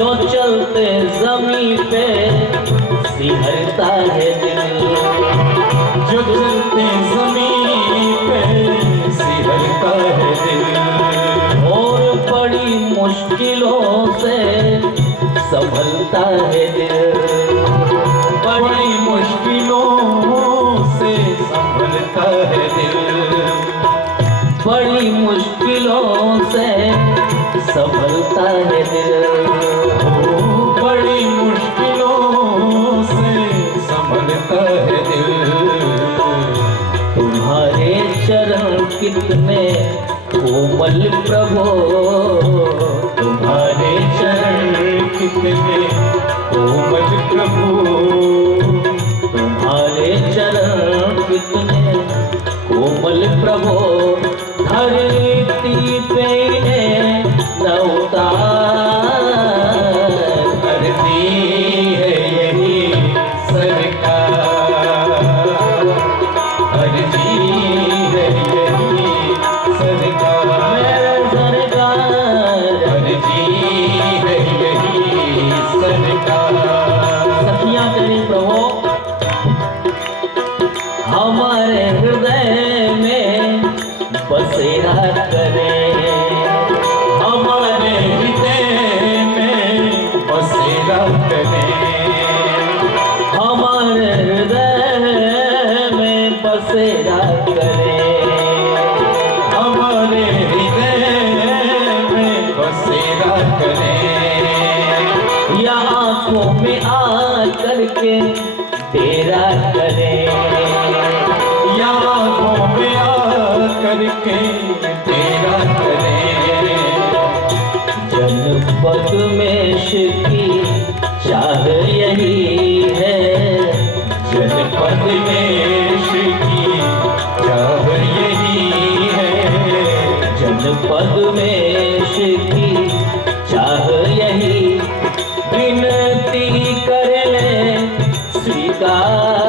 जो चलते जमीन पे सिहरता है दिल, जो चलते जमीन पे सिहरता है दिल, और बड़ी मुश्किलों से संभलता है दिल, बड़ी मुश्किलों से संभलता है दिल, बड़ी मुश्किलों से संभलता है दिल, बड़ी मुश्किलों से संभलता है दिल। तुम्हारे चरण कितने कोमल प्रभो, तुम्हारे चरण कितने कोमल प्रभु, तुम्हारे चरण कितने कोमल प्रभो, धरती पे न उतार, धरती है यही सरकार, अर्जी है यही सरकार, सरकार अर्जी है यही सरकार। सखियां तेरी प्रभो हमारे हृदय में बसेरा करे, हमारे हृदय में बसेरा करे, हमारे हृदय में बसेरा करे, हमारे हृदय में बसेरा करे, या आंखों में आ करके तेरा करे, या आँखों में आ करके तेरा करे, जनपद में की चाह यही है, जनपद में की चाह यही है, जनपद में की चाह यही, विनती कर ले स्वीकार,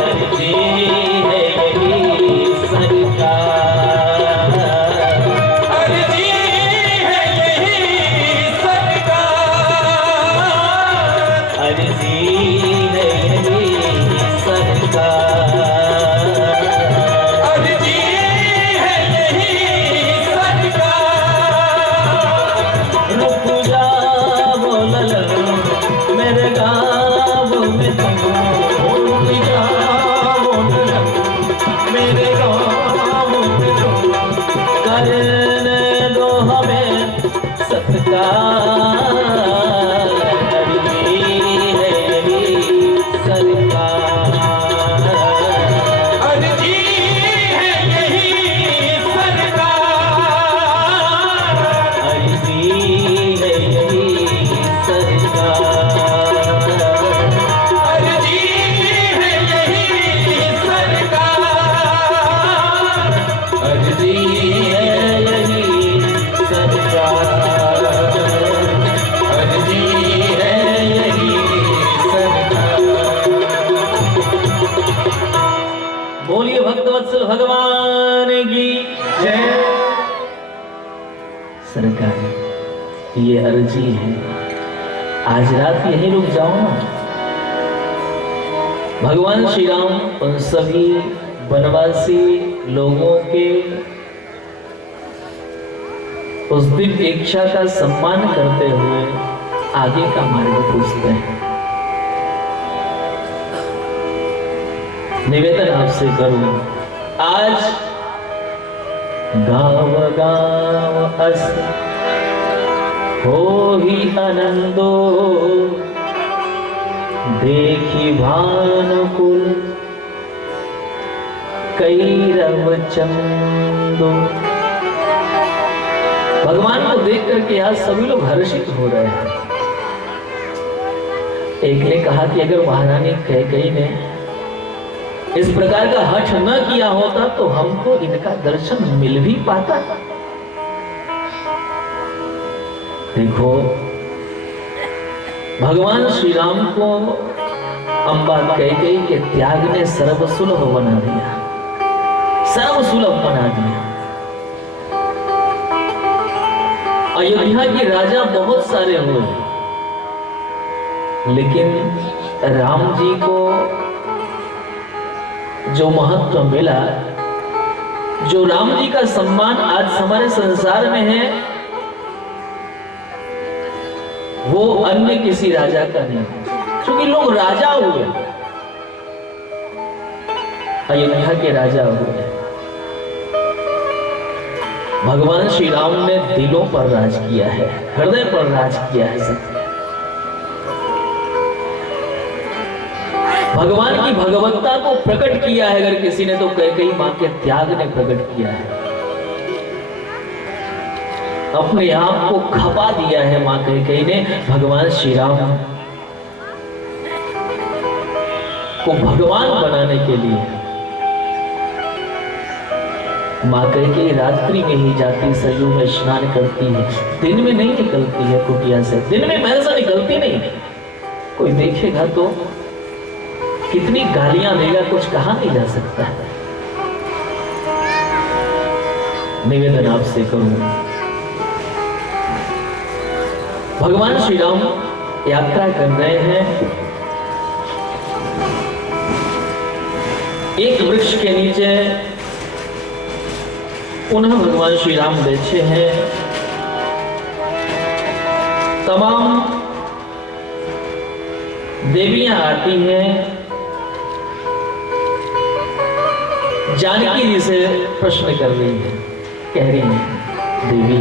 अर्जी है यही सरकार, अर्जी है यही सरकार, अर्जी है यही सरकार, अर्जी है यही सरकार। रुक जा बोलल मेरे गाँव में तुम, रुक जा बोलना मेरे गाँव में तुम, करने दो हमें सत्कार, अर्जी है यही सरकार, अर्जी है यही सरकार, अर्जी है यही सरकार, अर्जी है यही सरकार, अर्जी है यही सरकार, अर्जी है यही सरकार। बोलिए भक्तवत्सल भगवान की जय। सरकार ये अर्जी है, आज रात यहीं रुक जाओ ना। भगवान श्री राम उन सभी वनवासी लोगों के उस दिव्य इच्छा का सम्मान करते हुए आगे का मार्ग पूछते हैं। निवेदन आपसे करूं, आज गाँव गाँव अस हो ही आनंदो, देखी भानुकुल कैरव चंदो। भगवान को देख करके आज सभी लोग हर्षित हो रहे हैं। एक ने कहा कि अगर महारानी कैकेयी ने इस प्रकार का हठ न किया होता तो हमको इनका दर्शन मिल भी पाता। देखो, भगवान श्री राम को अम्बा कैकेयी के त्याग ने सर्वसुलभ बना दिया, सर्वसुलभ बना दिया। अयोध्या के राजा बहुत सारे हुए, लेकिन राम जी को जो महत्व मिला, जो राम जी का सम्मान आज हमारे संसार में है, वो अन्य किसी राजा का नहीं, क्योंकि लोग राजा हुए, अयोध्या के राजा हुए। भगवान श्री राम ने दिलों पर राज किया है, हृदय पर राज किया है सबने। भगवान की भगवत्ता को प्रकट किया है अगर किसी ने, तो कैकेयी मां के त्याग ने प्रकट किया है। अपने आप को खपा दिया है मां कैकेयी ने भगवान श्री राम को भगवान बनाने के लिए। मां कैकेयी रात्रि में ही जाती सरयू में स्नान करती है, दिन में नहीं निकलती है कुटिया से, दिन में महल से निकलती नहीं। कोई देखेगा तो कितनी गालियां देगा, कुछ कहा नहीं जा सकता है। निवेदन आपसे करूं, भगवान श्री राम यात्रा कर रहे हैं, एक वृक्ष के नीचे पुनः भगवान श्री राम बैठे हैं। तमाम देवियां आती हैं, जानकी जी से प्रश्न कर रही है, कह रही है, देवी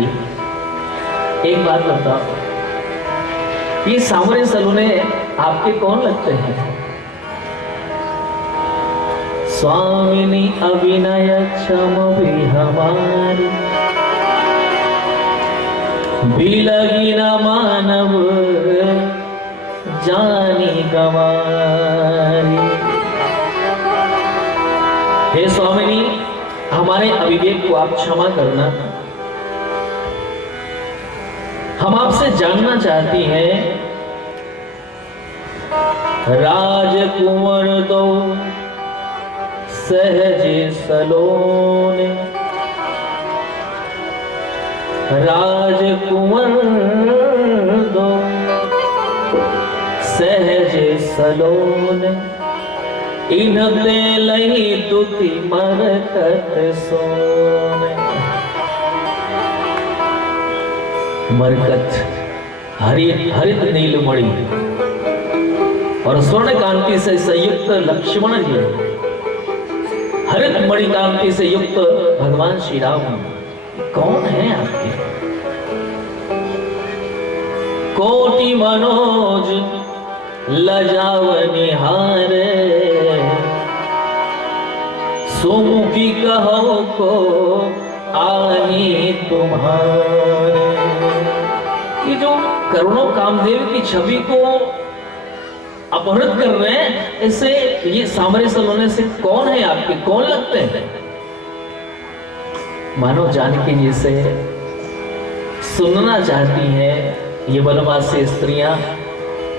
एक बात बताओ, ये सांवरे सलूने आपके कौन लगते हैं? स्वामिनी अभिनय क्षम भी हमारी, बिलगी न मानव जानी गवारी। हे स्वामिनी, हमारे अविवेक को आप क्षमा करना। हम आपसे जानना चाहती हैं, राजकुंवर दो सहज सलोने, राजकुंवर दो सहज सलोने, इनते लही दुति मरकत सोने। मरकत हरित नीलमणि और स्वर्ण कांति से संयुक्त लक्ष्मण जी, हरित मणि कांति से युक्त भगवान श्री राम कौन है आपके? कोटि मनोज लजावनिहारे, सुमुखी कहो को आनी तुम्हारे। ये जो करोड़ों कामदेव की छवि को अपहृत कर रहे हैं, इससे ये सांवरे सलोने से कौन है आपके, कौन लगते हैं? मानो जानकी जी से सुनना चाहती हैं ये वनवासी स्त्रियां,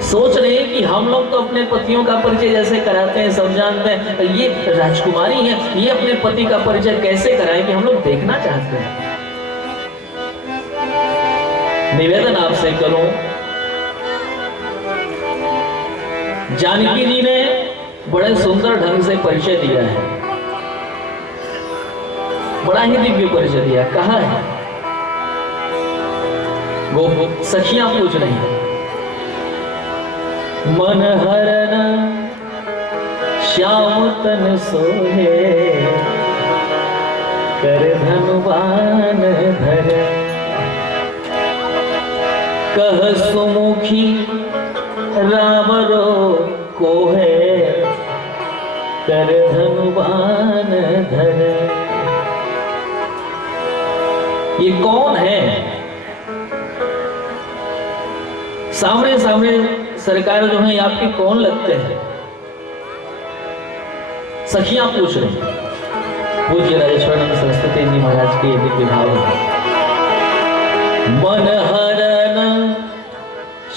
सोच रहे हैं कि हम लोग तो अपने पतियों का परिचय जैसे कराते हैं, सब जानते हैं, ये राजकुमारी है, ये अपने पति का परिचय कैसे कराएं, कि हम लोग देखना चाहते हैं। निवेदन आपसे करूं, जानकी जी ने बड़े सुंदर ढंग से परिचय दिया है, बड़ा ही दिव्य परिचय दिया। कहा है वो सखियां पूछ रही हैं, मन हरन श्याम तन सोहे, कर धनुबान धर, कह सुमुखी राम रो को है, कर धनुबान धर। ये कौन है? सामने सामने सरकार जो है आपके कौन लगते हैं? सखियां पूछ रही हैं। पूज्य राजेश्वरानंद सरस्वती जी महाराज के दिव्य भाव है। मन हरन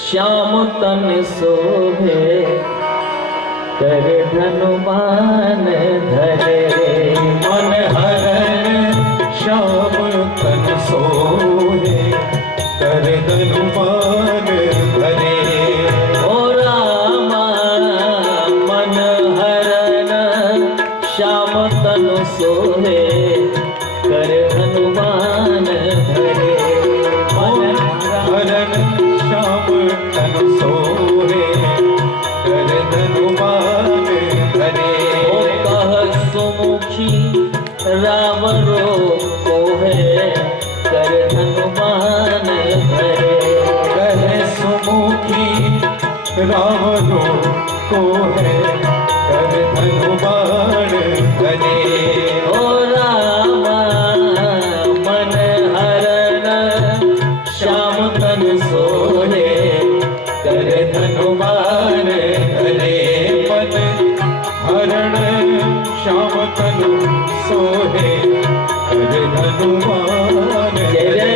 श्याम तन शोभे, कर धनुबान धरे। मन हरन श्याम तन सोहे, कर धनुमान धरे। ओ रामा मन हरण श्याम तनु सोहे कर हनुमान धरे। मन हरण श्याम तनु सोहे कर धनुमान धरे। ओ कह सुमुखी रावरो को है कर हनुमान धरे। कह सुमुखी रावणों को है कर धनुमान धरे। ओ रामा मन हरण श्याम तन सोहे कर हनुमान धरे। मन हरण श्याम तनु सोहे कर धनुमान जय धरे।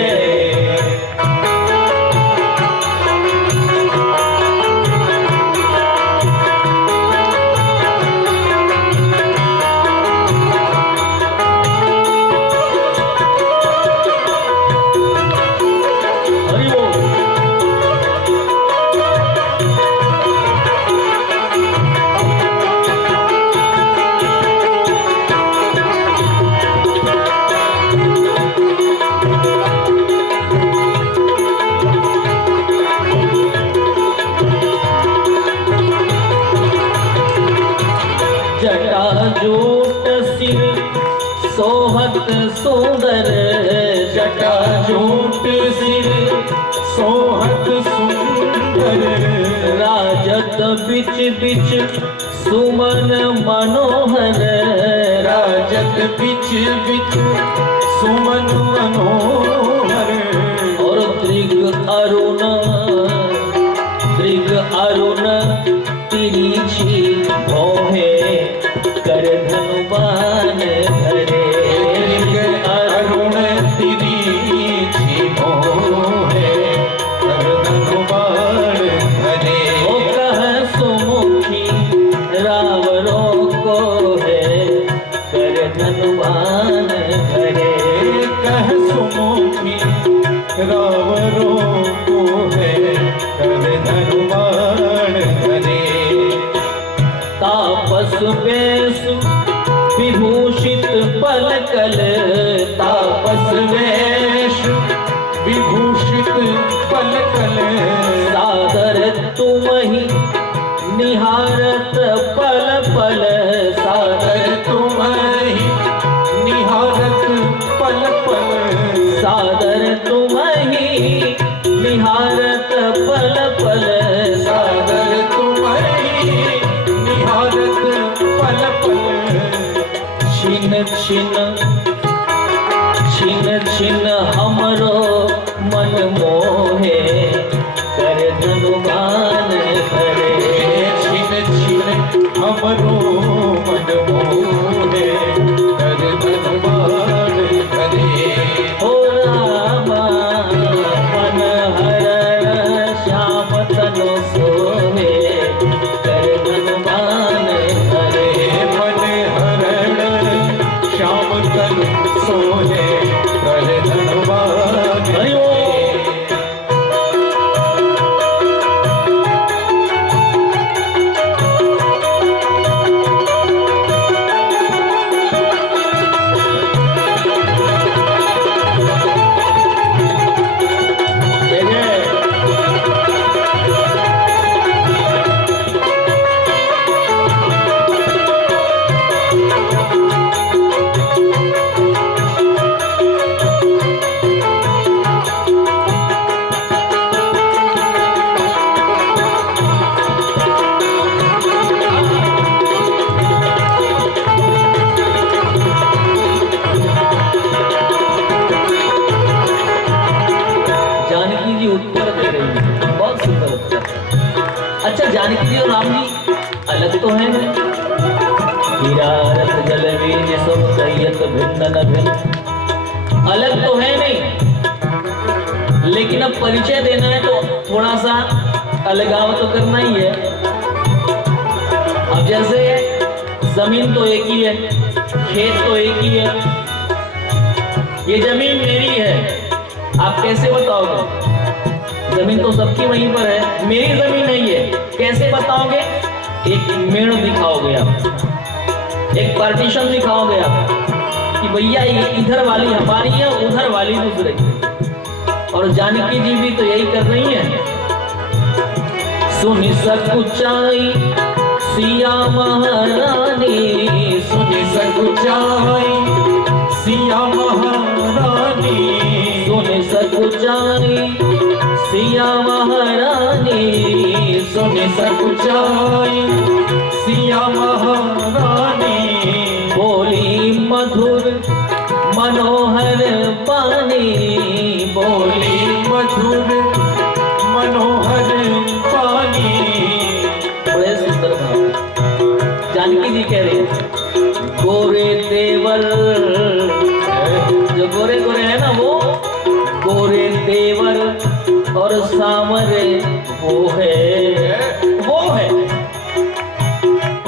हरि बोल। जटाजूट सिर सोहत सुंदर जटाजूट सिर सोहत सुंदर। राजत बिच बिच सुमन मनोहर। राजत बिच बिच सुमन मनोहर। और दृग अरुण तिरिछी भौहे कर धनुमान धरे। अरुण तिरिछी भौहे कर धनुमान धरे। ओ कह सुमुखी रावरो को है कर धनुमान धरे। कह सुमुखी रावणों को है कर धनुमान धरे। तापस वेश विभूषित पलकल। तापस वेश विभूषित पलकल। सादर तुमहि निहारत पल पल। सादर तुम्हि निहारत पल पल। सादर तुमहि निहारत पल पल। सादर तुम्हि निहारत पल पल। छिन छिन हमरो मन मोहे कर धनुमान धरे। छिन छिन हमरो मन मोहे कर धनुमान धरे। ओ रामा मन हरण श्याम तनु सोहे कर हनुमान धरे। मन हरण श्याम तनु सोहे कर धनुमान हरि धरे। जय जय। जानकी जी उत्तर दे रही है, बहुत सुंदर उत्तर। अच्छा, जानकी जी और राम जी अलग तो हैं नहीं। हीरारत जल बीज सब कैयत भिन्न न भिन्न, अलग तो है नहीं। लेकिन अब परिचय देना है तो थोड़ा सा अलगाव तो करना ही है। अब जैसे जमीन तो एक ही है, खेत तो एक ही है। ये जमीन मेरी है, आप कैसे बताओगे? जमीन तो सबकी वहीं पर है, मेरी जमीन नहीं है। कैसे बताओगे? एक मेड़ दिखाओगे आप, एक पार्टीशन दिखाओगे आप कि भैया ये इधर वाली हमारी है, उधर वाली दूसरे की। और जानकी जी भी तो यही कर रही है। सुनि सकुचाई सिया महारानी, सुनि सकुचाई सिया महारानी, सुनि सकुचाई सिया महारानी, सुनि सकुचाई सिया महारानी। बोली मधुर मनोहर पानी, बोली मधुर मनोहर पानी। बड़े सुंदर भाव। जानकी जी कह रहे हैं गोरे देवर, जो गोरे गोरे है ना वो गोरे देवर और सामरे वो है, वो है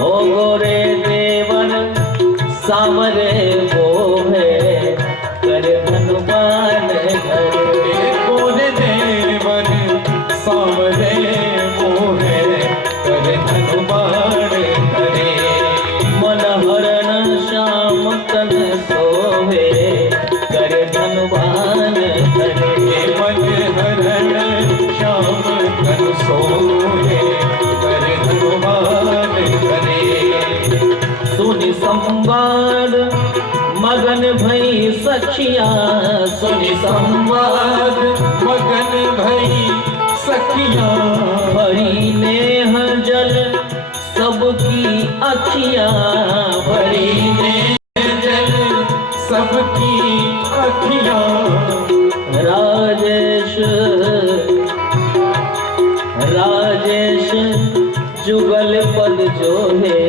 ओ गोरे देवर सामरे वो है, कर धनुमान घर। गोरे देवर सामरे मोहे, कर धनुमान करे। मन हरण श्याम तन सोहे, कर धनुमान करे। मन हरण श्याम तन सोहे, कर धनुमान करे। सुनि संवाद मगन भई सखिया, सुनि संवाद मगन भई सखिया। भरी नेह जल सबकी अखिया, भरी ने जल सबकी अखिया। राजेश राजेश जुगल पद जो है,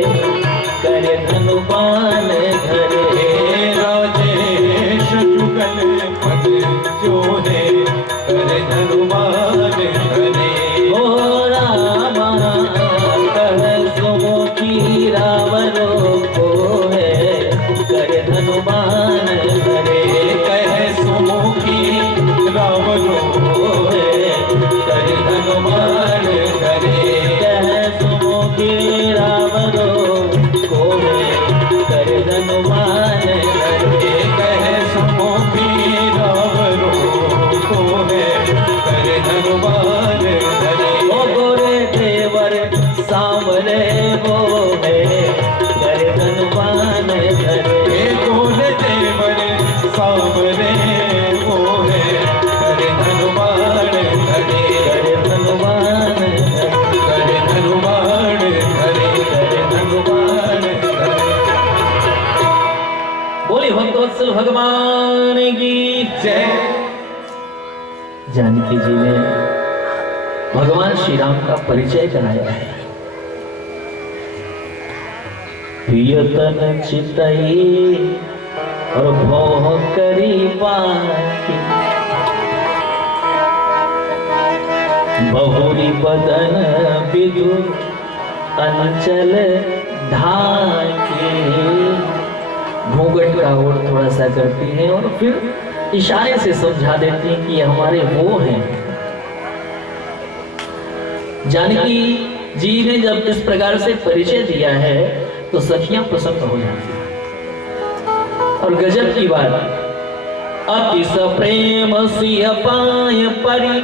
कर धनुमान धरे। राजेश जुगल पद जो है, कर धनुमान धरे। ओ रामा कह सुमुखी रावणों को है, कर धनुमान धरे। कह सुमुखी रावणों को है, कर धनुमान धरे। कह सुमुखी रावणों को है, कर धनुमान धरे। कह सुमुखी रावणों को है, कर धनुमान धरे। ओ गोरे देवर सामरे वो है, कर धनुमान धरे। गोरे देवर सामरे वो है, कर धनुमान धरे। कर धनुमान धरे, कर धनुमान धरे, कर धनुमान धरे। बोले भक्तवत्सल भगवान की जय। जानकी जी ने भगवान श्री राम का परिचय कराया है। प्रियतन चितई और भोह करी बाकी, बहुरी बदन विदु अंचल ढाके। घूंघट का ओर थोड़ा सा करती है और फिर इशारे से समझा देती हैं कि ये हमारे वो हैं। जानकी जी ने जब इस प्रकार से परिचय दिया है तो सखियां प्रसन्न हो जाती हैं। और गजब की बात, अति सप्रेम सिय पाय परी,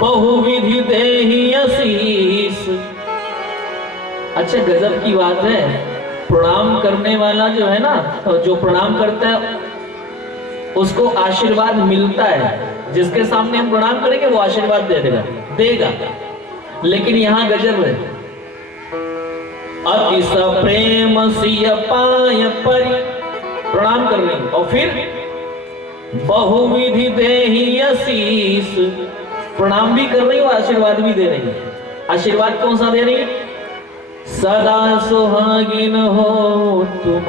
बहुविधि देहि असीस। अच्छा गजब की बात है, प्रणाम करने वाला जो है ना, तो जो प्रणाम करता है उसको आशीर्वाद मिलता है। जिसके सामने हम प्रणाम करेंगे वो आशीर्वाद देगा। लेकिन यहाँ गजब है, अति सप्रेम सिय पाय परी, प्रणाम कर रही और फिर बहुविधि देहि असीस, प्रणाम भी कर रही और आशीर्वाद भी दे रही है। आशीर्वाद कौन सा दे रही है? सदा सुहागिन हो तुम,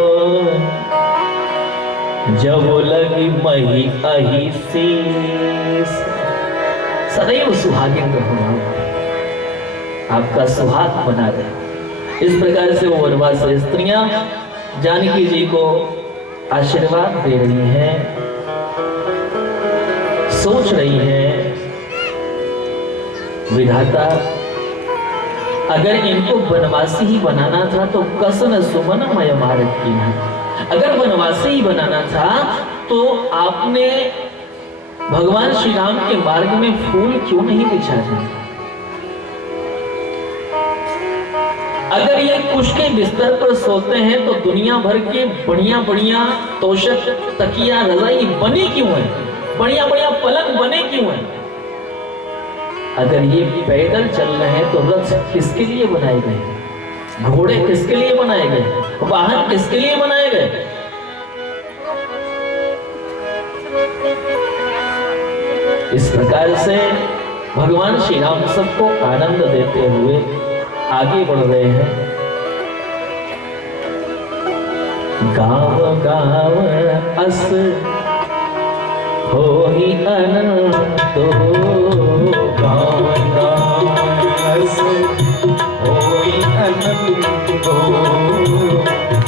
जब लगी मही अहि शीस। सदैव सुहागिन रहो, आपका सुहाग बना रहे। इस प्रकार से वो वनवास स्त्रियां जानकी जी को आशीर्वाद दे रही हैं, सोच रही हैं विधाता अगर इनको वनवासी ही बनाना था तो कसन सुमन मय मार्ग की ना। अगर वनवासी ही बनाना था तो आपने भगवान श्री राम के मार्ग में फूल क्यों नहीं बिछाए? अगर ये कुश के बिस्तर पर सोते हैं तो दुनिया भर के बढ़िया बढ़िया तोशक तकिया रजाई बने क्यों है? बढ़िया बढ़िया पलंग बने क्यों है? अगर ये पैदल चल रहे हैं तो रथ किसके लिए बनाए गए? घोड़े किसके लिए बनाए गए? वाहन किसके लिए बनाए गए? इस प्रकार से भगवान श्री राम सबको आनंद देते हुए आगे बढ़ रहे हैं। गाँव गाँव अस होई अनंत गाँव गाँव अस होई अनंत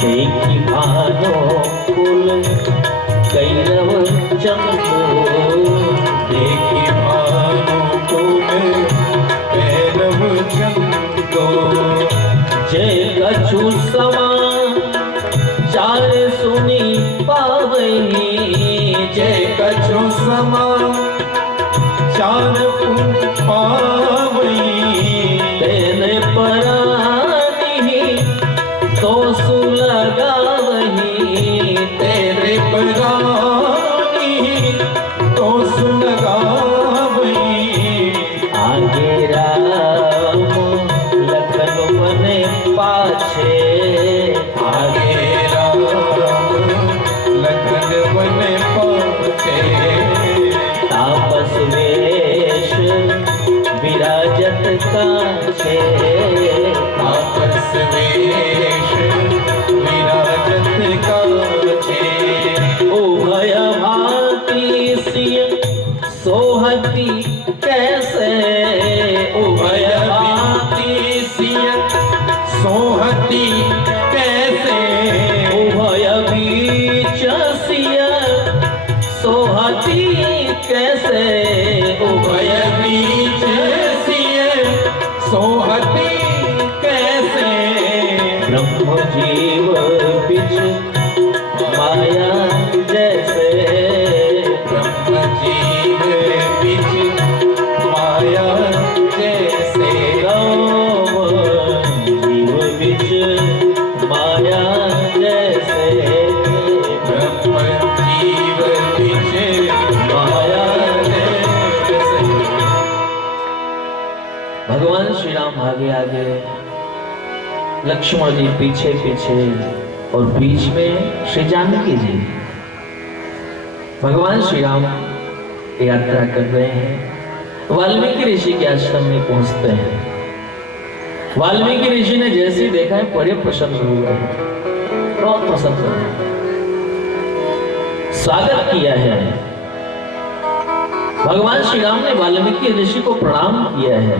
देखी भानो कुल कैरव चंद्र देखी भानु कुल कैरव चंदो जय कछु समान चार सुनी पावही जय कछु समा चार पावई तेने परानी तो सुलगावही तेरे परानी तो सुलगावई आगे राम लखन बने पाछे आगे राम लखन बने पाछे तापस वेश विराजत काछे आपस वेश विराजत काछे उभय भांति सिय सोहती कैसे उभय भांति सिय सोहती कैसे उभय बीच सिय सोहती कैसे उभय बीच सिय सोहती कैसे ब्रह्म जीव बिच माया जैसे ब्रह्म जीव बीच माया जैसे राम जीव बिच माया जैसे ब्रह्म जीव बीच माया जैसे। भगवान श्री राम आगे आगे, लक्ष्मण जी पीछे पीछे और बीच में श्री जानकी जी। भगवान श्री राम यात्रा कर रहे हैं। वाल्मीकि ऋषि के आश्रम में पहुंचते हैं। वाल्मीकि ऋषि ने जैसे ही देखा है बड़े प्रसन्न हुए हैं, बहुत पसंद हुए, स्वागत किया है। भगवान श्री राम ने वाल्मीकि ऋषि को प्रणाम किया है।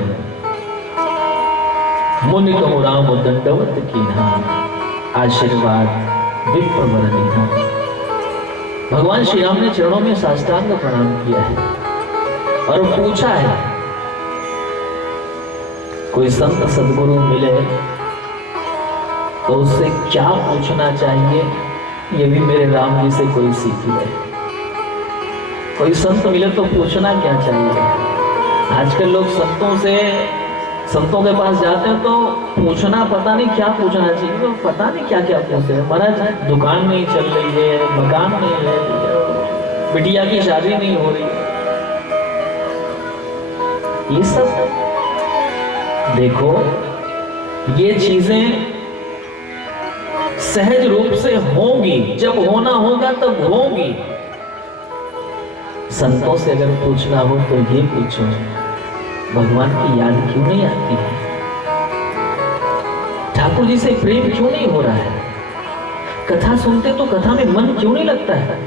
मुनि कहु राम दंडवत कीन्हा, आशीर्वाद विप्रवर दीन्हा। भगवान श्री राम ने चरणों में साष्टांग प्रणाम किया है और पूछा है, कोई संत सद्गुरु मिले तो उससे क्या पूछना चाहिए, ये भी मेरे राम जी से कोई सीख ले। कोई संत मिले तो पूछना क्या चाहिए। आजकल लोग संतों के पास जाते हैं तो पूछना पता नहीं क्या पूछना चाहिए, तो पता नहीं क्या क्या पूछते हैं। महाराज दुकान नहीं चल रही है, मकान नहीं है, बिटिया की शादी नहीं हो रही, ये सब देखो, ये चीजें सहज रूप से होंगी, जब होना होगा तब होंगी। संतों से अगर पूछना हो तो ये पूछो, भगवान की याद क्यों नहीं आती है? ठाकुर जी से प्रेम क्यों नहीं हो रहा है? कथा सुनते तो कथा में मन क्यों नहीं लगता है?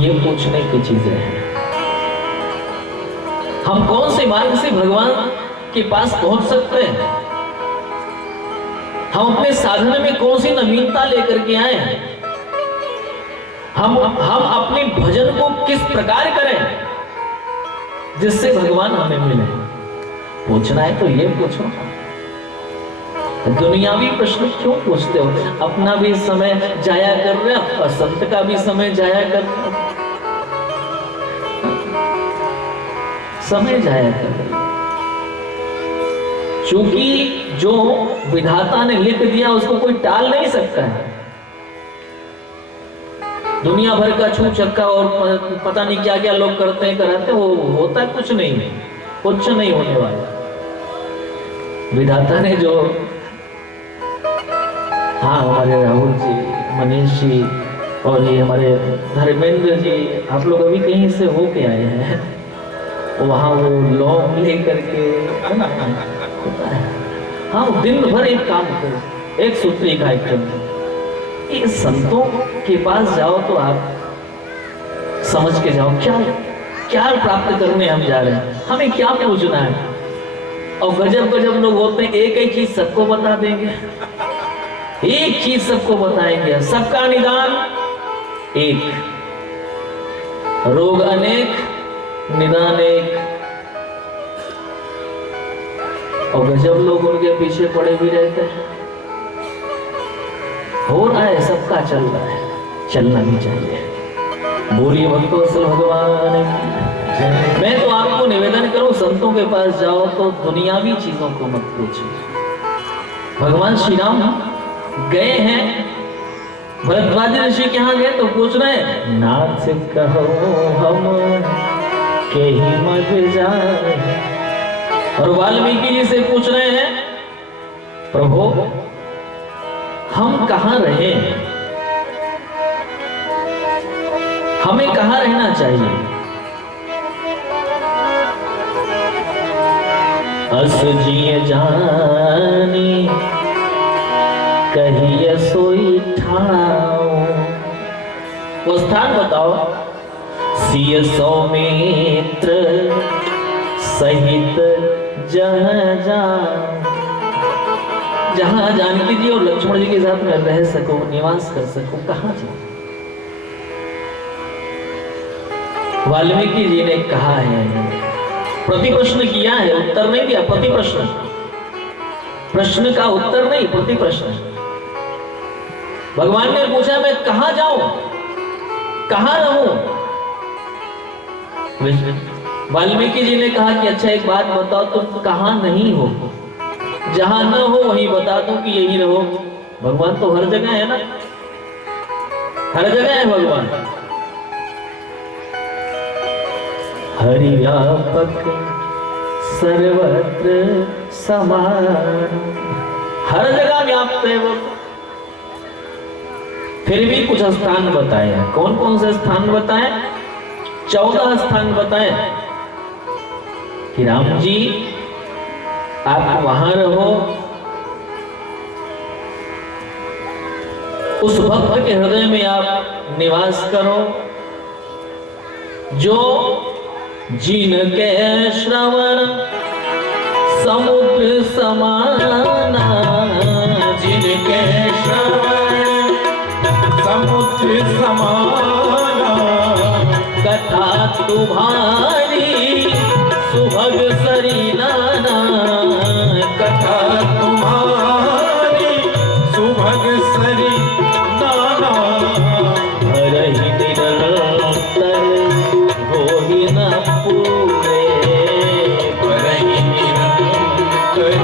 ये पूछने की चीजें हैं। हम कौन से मार्ग से भगवान के पास पहुंच सकते हैं? हम अपने साधन में कौन सी नवीनता लेकर के आए हैं? हम अपने भजन को किस प्रकार करें? जिससे भगवान हमें मिले। पूछना है तो ये पूछो, दुनियावी प्रश्न क्यों पूछते हो? अपना भी समय जाया कर रहे हो और संत का भी समय जाया कर रहे हो, समय जाया कर रहे हो। चूंकि जो विधाता ने लिख दिया उसको कोई टाल नहीं सकता है। दुनिया भर का छू चक्का और पता नहीं क्या क्या लोग करते हैं कराते, वो होता कुछ नहीं, कुछ नहीं होने वाला। विधाता ने जो, हाँ हमारे राहुल जी, मनीष जी और ये हमारे धर्मेंद्र जी, आप लोग अभी कहीं से होके आए हैं, वहां वो लौंग लेकर के, हाँ दिन भर एक काम करो, एक सूत्री कार्यक्रम। ये संतों के पास जाओ तो आप समझ के जाओ क्या क्या प्राप्त करने हम जा रहे हैं, हमें क्या पूछना है। और गजब गजब लोग होते हैं, एक ही चीज सबको बता देंगे, एक चीज सबको बताएंगे, सबका निदान एक, रोग अनेक निदान एक। और गजब लोग उनके पीछे पड़े भी रहते हैं। हो रहा है, सबका चल रहा है, चलना भी चाहिए। बोलिए भक्तों असल भगवान की। मैं तो आपको निवेदन करूं, संतों के पास जाओ तो दुनियावी चीजों को मत पूछो। भगवान श्री राम गए हैं, भरद्वाज ऋषि के यहाँ गए तो पूछ रहे हैं, नाथ कहो हम के ही मत जाए। और वाल्मीकि जी से पूछ रहे हैं, प्रभु हम कहाँ रहे, हमें कहाँ रहना चाहिए। अस जिए जानी कहिए सोई ठाओ। वो स्थान बताओ। सिय सौमित्र सहित जहाँ जानकी जी और लक्ष्मण जी के साथ में रह सको, निवास कर सको, कहाँ जाओ। वाल्मीकि जी ने कहा है, प्रति प्रश्न किया है, उत्तर नहीं दिया, प्रति प्रश्न, प्रश्न का उत्तर नहीं, प्रति प्रश्न। भगवान ने पूछा मैं कहां जाऊं, कहां रहूं। वाल्मीकि जी ने कहा कि अच्छा एक बात बताओ, तुम कहां नहीं हो, जहां न हो वहीं बता दो कि यही रहो। भगवान तो हर जगह है ना, हर जगह है भगवान। हरि व्यापक सर्वत्र समान, हर जगह व्याप्त है वो। फिर भी कुछ स्थान बताए हैं। कौन कौन से स्थान बताए? 14 स्थान बताए कि राम जी आप वहां रहो, उस भक्त के हृदय में आप निवास करो जो जिनके श्रवण समुद्र समाना, जिनके श्रवण समुद्र समाना, कथा तुम्हारी सुभग सरीनाना, कथा तुम्हारी सुभग सरी नाना, रही निरंतर होहि न पूरे, परहि निरंतर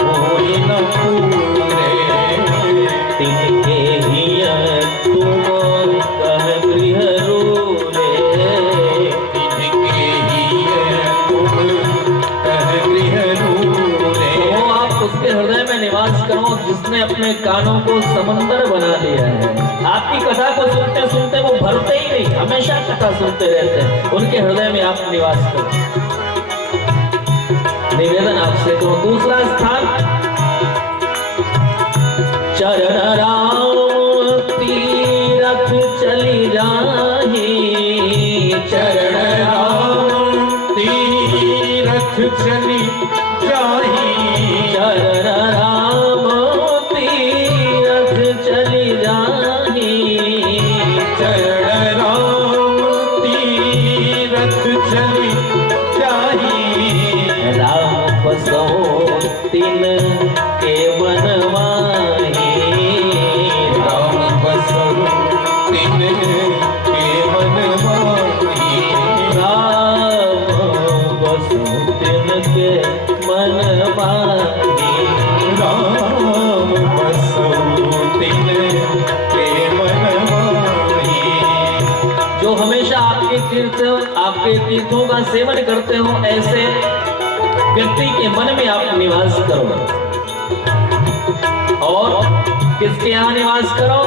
होहि न पूरे, तिनके हिय तुम कह गृह रूरे, तिनके हिय तुम कह गृह रूरे। तो आप उसके हृदय में निवास करो जिसने अपने कानों को समंदर बना दिया है। आपकी कथा को सुनते सुनते वो भरते ही नहीं, हमेशा कथा सुनते रहते हैं। उनके हृदय में आप निवास करो। निवेदन आपसे करो। दूसरा स्थान, चरण राम तीरथ चली जाही, चरण राम तीरथ चली जाही, चरण राम तीरथ चली जाही, चरण राम तीरथ चली बसो तिन के मन माही। राम बसो तिन के मन माही। राम बसो तिन के मन माही। राम बसो तिन के मन माही। जो हमेशा आपके तीर्थों का सेवन करते हो, ऐसे व्यक्ति के मन में आप निवास करो। और किसके यहाँ निवास करो?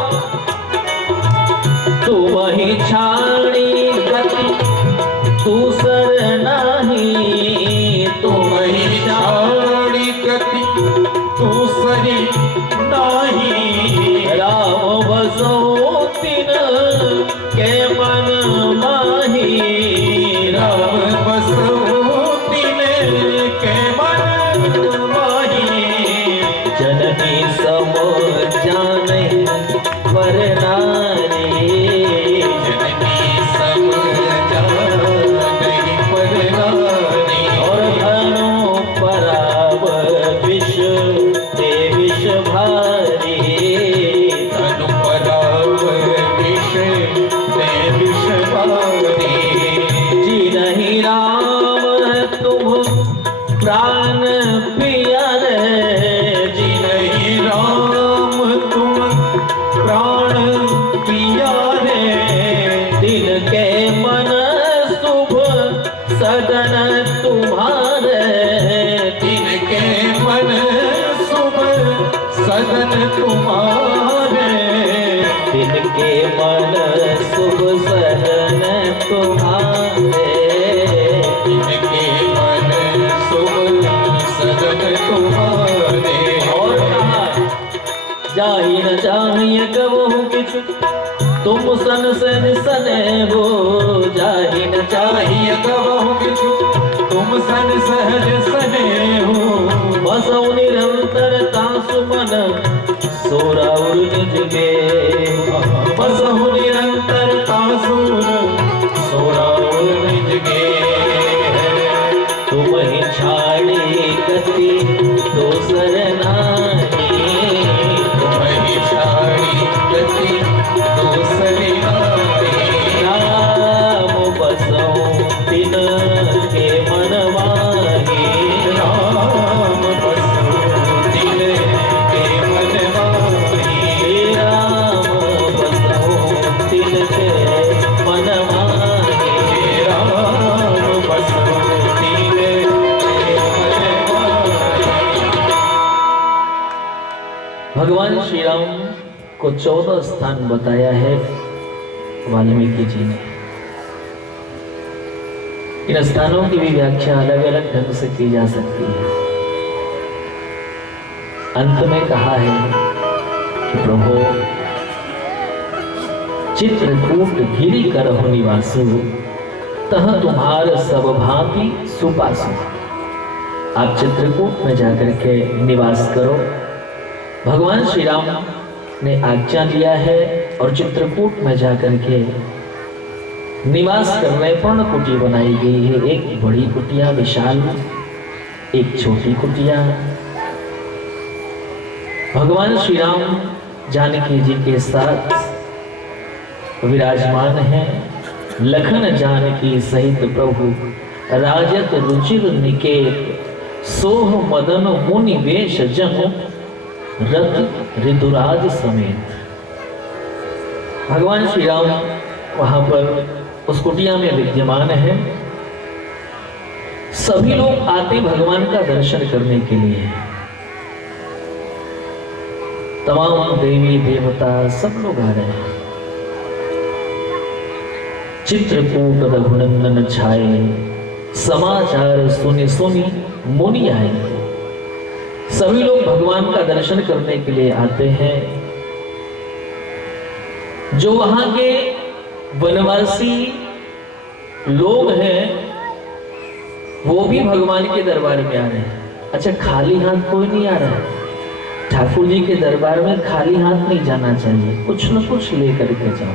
तू वही छाड़ी गति दूसर नहीं। तू वही छाड़ी गति दूसरी नाही। राम बसो तिन के मन माही। राम बसो तिन के मन माही। जननी सम जाने पर नारी। जननी सम जाने पर नारी। और धनु पराव विष दे विष भारी। धनु पराव विष दे विष भारी। जी नहीं राम तुम प्राण पिया रे। जी नहीं राम तुम प्राण पिया रे। दिन के मन शुभ सदन तुम्हारे। दिन के मन शुभ सदन तुम्हारे। दिन के मन शुभ सदन तुम्हारे। दिन के मन शुभ सदन तुम्हारे। और कहा जाहि न चाहिए कबहु किछु तुम सन सने हो। जाहि न चाहिए चाहिए कबहु किछु तुम सन सहज सने हो। बसौ निरंतर तासु मन सोराउर निज गे। बसहु निरंतर तासुर सोराउर निज गे। तुम ही छाड़ी गति दोसर नाही। तुम्हें छाड़ी गति दूसरी नाही। राम बसौ तिन के मन माही। राम बसो तिन के मन माही। राम बसौ तिन के मन माही। राम बसो तिन के मन माही। भगवान श्री राम को 14 स्थान बताया है वाल्मीकि जी ने। इन स्थानों की भी व्याख्या अलग अलग ढंग से की जा सकती है। अंत में कहा है कि प्रभु चित्रकूट गिरि करहु निवासु तह तुम्हार सब भांति सुपासु। आप चित्रकूट में जाकर के निवास करो। भगवान श्री राम ने आज्ञा दिया है और चित्रकूट में जाकर के निवास करने पर्ण कुटी बनाई गई है। एक बड़ी कुटिया विशाल, एक छोटी कुटिया। भगवान श्री राम जानकी जी के साथ विराजमान हैं। लखन जानकी सहित प्रभु राजत रुचिर निकेत सोह मदन मुनि वेश जन रथ ऋतुराज समेत। भगवान श्री राम वहां पर उस कुटिया में विद्यमान है। सभी लोग आते भगवान का दर्शन करने के लिए। तमाम देवी देवता सब लोग आ रहे हैं। चित्रकूट रघुनंदन छाए समाचार सुनि सुनि मुनि आए। सभी लोग भगवान का दर्शन करने के लिए आते हैं। जो वहां के वनवासी लोग हैं वो भी भगवान के दरबार में आ रहे हैं। अच्छा, खाली हाथ कोई नहीं आ रहा है। ठाकुर जी के दरबार में खाली हाथ नहीं जाना चाहिए, कुछ न कुछ लेकर के जाओ।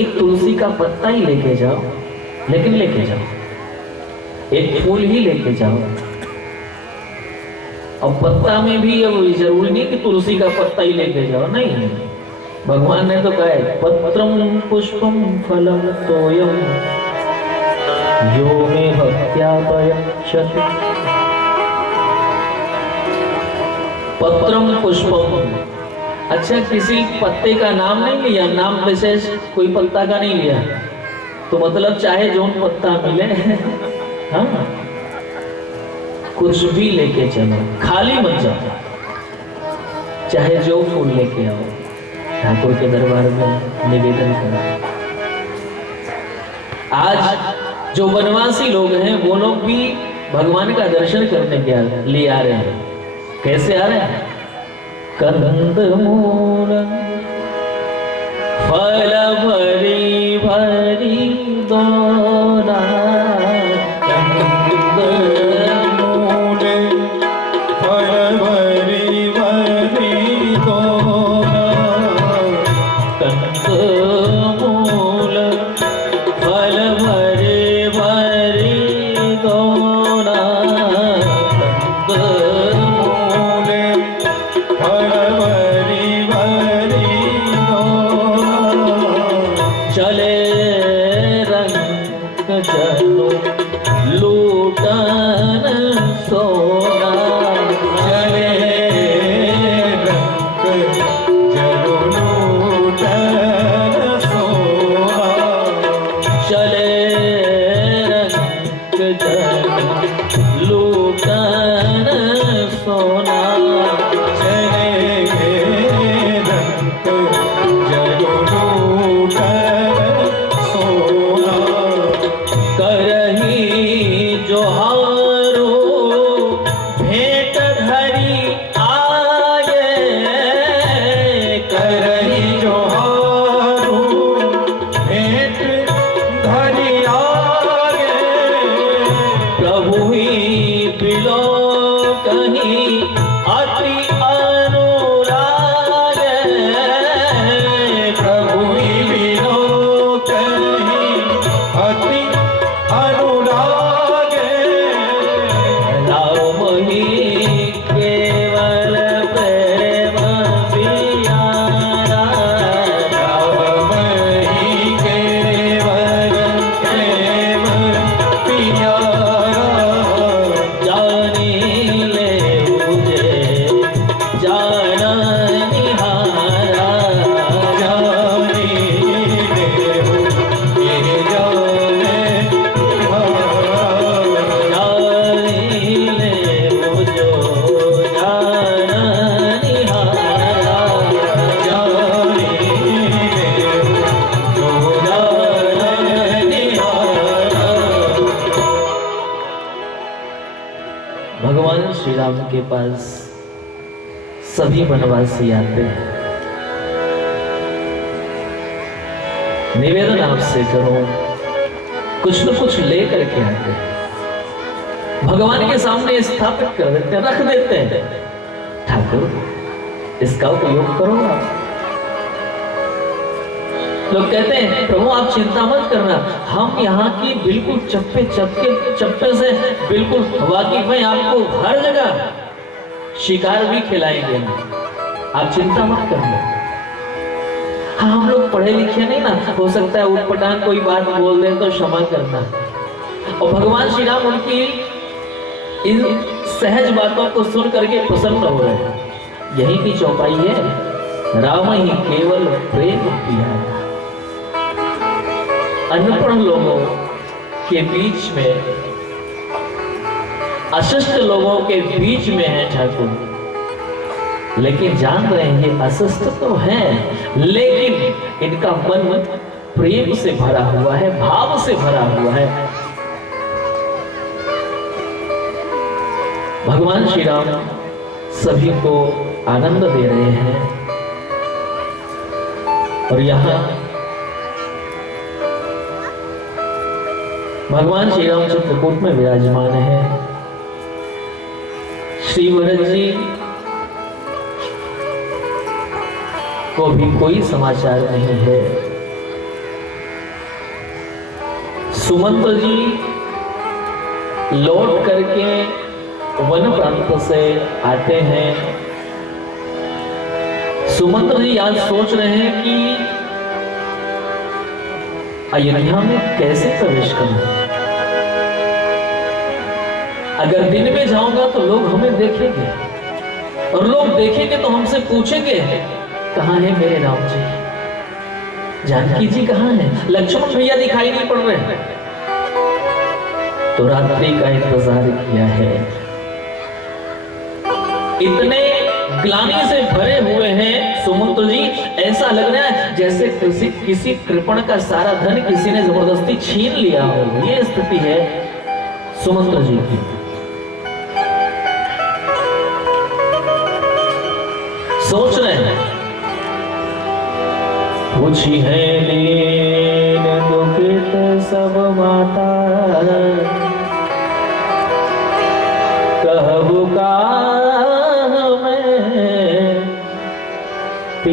एक तुलसी का पत्ता ही लेके जाओ, लेकिन लेके जाओ। एक फूल ही लेके जाओ। अब पत्ता में भी अब जरूरी नहीं कि तुलसी का पत्ता ही लेके जाओ, नहीं। भगवान ने तो कहा है पत्रम पुष्पम फलम तोयम यो मे भक्त्या पयच्छति। पत्रम पुष्पम, अच्छा किसी पत्ते का नाम नहीं लिया, नाम विशेष कोई पत्ता का नहीं लिया, तो मतलब चाहे जो पत्ता मिले हाँ कुछ भी लेके चलो, खाली मत जाओ, चाहे जो फूल लेके आओ, ठाकुर के दरबार में निवेदन करो। आज जो वनवासी लोग हैं वो लोग भी भगवान का दर्शन करने के लिए आ रहे हैं। कैसे आ रहे हैं? कंदमूल फल भरी भरी दोना, भगवान श्री राम के पास सभी वनवासी आते हैं। निवेदन आपसे करो, कुछ न कुछ लेकर के आते हैं, भगवान के सामने स्थापित कर देते हैं, रख देते हैं। ठाकुर इसका उपयोग करो आप। लोग कहते हैं प्रभु आप चिंता मत करना, हम यहाँ की बिल्कुल चप्पे से बिल्कुल वाकिफ हैं, आपको हर जगह शिकार भी खिलाएंगे, आप चिंता मत करना। हाँ हम लोग पढ़े लिखे नहीं ना, हो सकता है उटपटांग कोई बात बोल दें तो क्षमा करना। और भगवान श्री राम उनकी इन सहज बातों को सुन करके प्रसन्न हो रहे हैं। यही की चौपाई है, राम ही केवल प्रेम पिया। अनपढ़ लोगों के बीच में, अशिष्ट लोगों के बीच में है ठाकुर, लेकिन जान रहे हैं ये अशिष्ट तो हैं, लेकिन इनका मन प्रेम से भरा हुआ है, भाव से भरा हुआ है। भगवान श्री राम सभी को आनंद दे रहे हैं। और यहां भगवान श्री राम चित्रकूट में विराजमान है। श्री भरत जी को भी कोई समाचार नहीं है। सुमंत जी लौट करके वन प्रांत से आते हैं। सुमंत्र जी आज सोच रहे हैं कि अयोध्या में कैसे प्रवेश करूं। अगर दिन में जाऊंगा तो लोग हमें देखेंगे, और लोग देखेंगे तो हमसे पूछेंगे कहां है मेरे राम जी, जानकी जी कहां है, लक्ष्मण भैया दिखाई नहीं पड़ रहे हैं। तो रात्रि का इंतजार किया है। इतने ग्लानि से भरे हुए हैं सुमंत्र जी, ऐसा लग रहा है जैसे किसी कृपण का सारा धन किसी ने जबरदस्ती छीन लिया हो। ये स्थिति है सुमंत्र जी की। सोच रहे हैं पूछी है दीन दुखित सब माता, कहबू का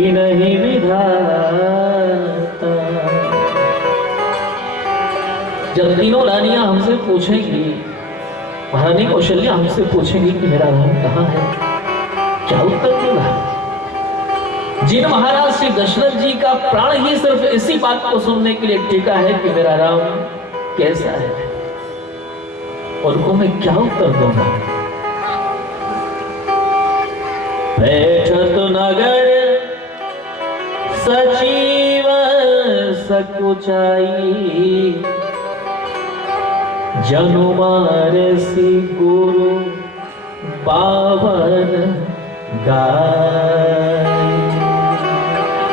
नहीं विधाता। जब तीनों रानियां हमसे पूछेंगी, महारानी कौशल्या हमसे पूछेंगी कि मेरा राम कहां है, क्या उत्तर दूंगा। जिन महाराज श्री दशरथ जी का प्राण ही सिर्फ इसी बात को सुनने के लिए टिका है कि मेरा राम कैसा है, उनको मैं क्या उत्तर दूंगा। बैठत नगर सचिव सकुचाई, जनुमार सी गुरु पावन गाय।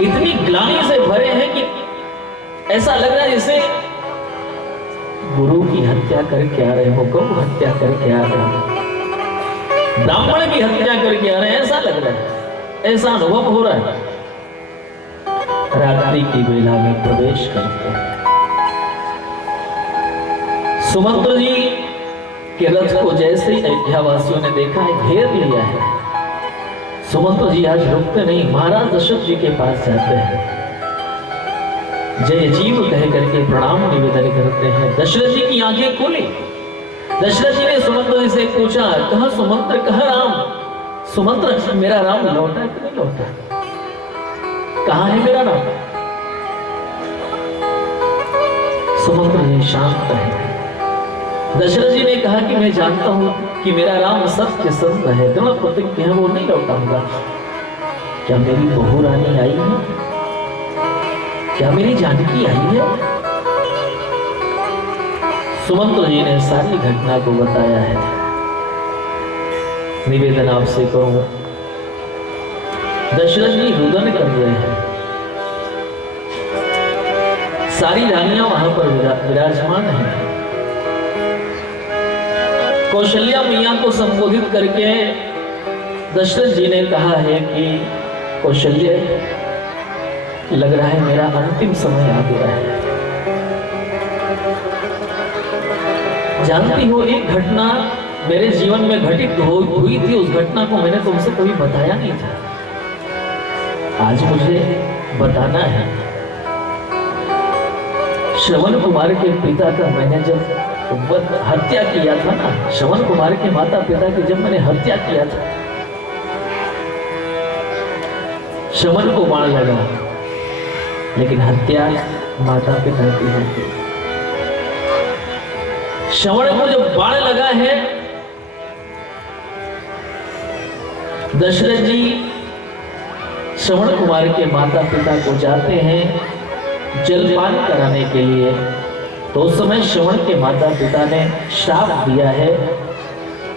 इतनी ग्लानि से भरे हैं कि ऐसा लग रहा है जैसे गुरु की हत्या करके आ रहे हो, गौ हत्या करके आ रहे हो, ब्राह्मण की हत्या करके आ रहे हैं, ऐसा लग रहा है, ऐसा अनुभव हो रहा है। रात्रि की वेला में प्रवेश करते हैं। सुमंत्र जी के रथ को जैसे ही अयोध्यावासियों ने देखा है, घेर लिया है, सुमंत्र जी आज रुकते नहीं, महाराज दशरथ जी के पास जाते हैं, जय जीव कह करके प्रणाम निवेदन करते हैं। दशरथ जी की आंखें खुली। दशरथ जी ने सुमंत्र जी से पूछा, कहां सुमंत्र, कहां राम। सुमंत्र, मेरा राम लौटा कि नहीं लौटा, कहां है मेरा राम। सुमंत्र जी शांत है। दशरथ जी ने कहा कि मैं जानता हूं कि मेरा राम सत्य संत है, दृढ़ प्रतिज्ञ है, वो नहीं लौटाऊंगा। क्या मेरी बहू रानी आई है, क्या मेरी जानकी आई है। सुमंत्र जी ने सारी घटना को बताया है। निवेदन आपसे करूं, दशरथ जी रुदन कर रहे हैं। सारी रानियां वहां पर विराजमान हैं। कौशल्या मैया को संबोधित करके दशरथ जी ने कहा है कि कौशल्य, लग रहा है मेरा अंतिम समय आ गया है। जानती हो, एक घटना मेरे जीवन में घटित हुई थी, उस घटना को मैंने तुमसे कभी बताया नहीं था, आज मुझे बताना है। श्रवण कुमार के पिता का मैंने जब हत्या किया था ना, श्रवण कुमार के माता पिता की जब मैंने हत्या किया था, श्रवण को बाण लगा, लेकिन हत्या माता पिता की होती। श्रवण को जब बाण लगा है, दशरथ जी श्रवण कुमार के माता पिता को जाते हैं जलपान कराने के लिए। तो उस समय श्रवण के माता पिता ने श्राप दिया है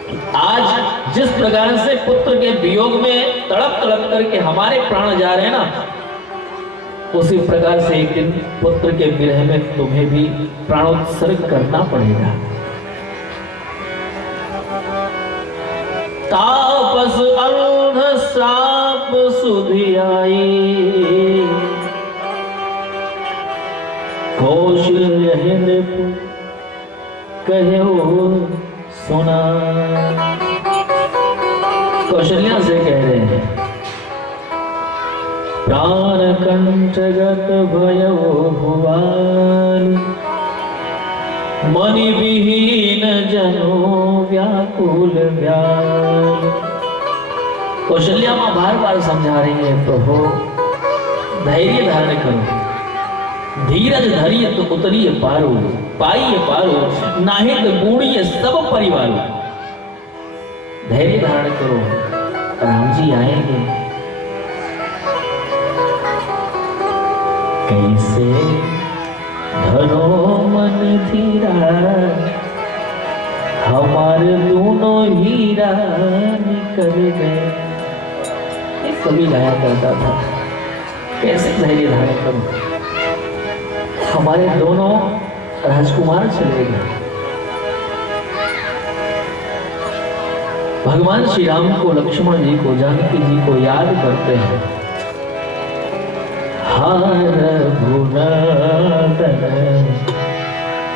कि आज जिस प्रकार से पुत्र के वियोग में तड़प तड़प करके हमारे प्राण जा रहे हैं ना, उसी प्रकार से एक दिन पुत्र के विरह में तुम्हें भी प्राणोत्सर्ग करना पड़ेगा। तापस अंध श्राप सुधि आई, कौशल्य कहो सुना। कौशल्या से कह रहे हैं, प्राण कंठगत भयो भुवन, मणि विहीन जनो व्याकुल। कुल व्याल। कौशल्या माँ बार बार समझा रही है, प्रभु धैर्य धारण करो, धीरज धरिय तो उतरिय पारो, पाइय पारो, नाहित बूढ़िय सब परिवार। धैर्य धारण करो, राम जी आएंगे। कैसे धरो मन धीरा, हमारे दोनों हीरा निकल गए। एक कवि गाया करता था, कैसे धैर्य धारण करूं, हमारे दोनों राजकुमार चले गए। भगवान श्री राम को, लक्ष्मण जी को, जानकी जी को याद करते हैं। हार गुणदन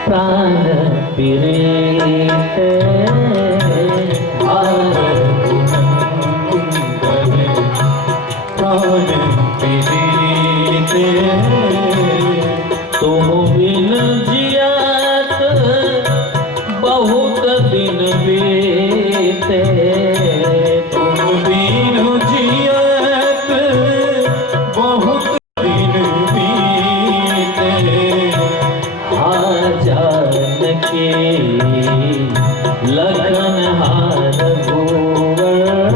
प्राण पीड़ित, हार गुणदन प्राण पीड़ित, तुम बिन जियात बहुत दिन बीते, तुम बिन जियत बहुत दिन बीते। जानकी लखन हार भुवर,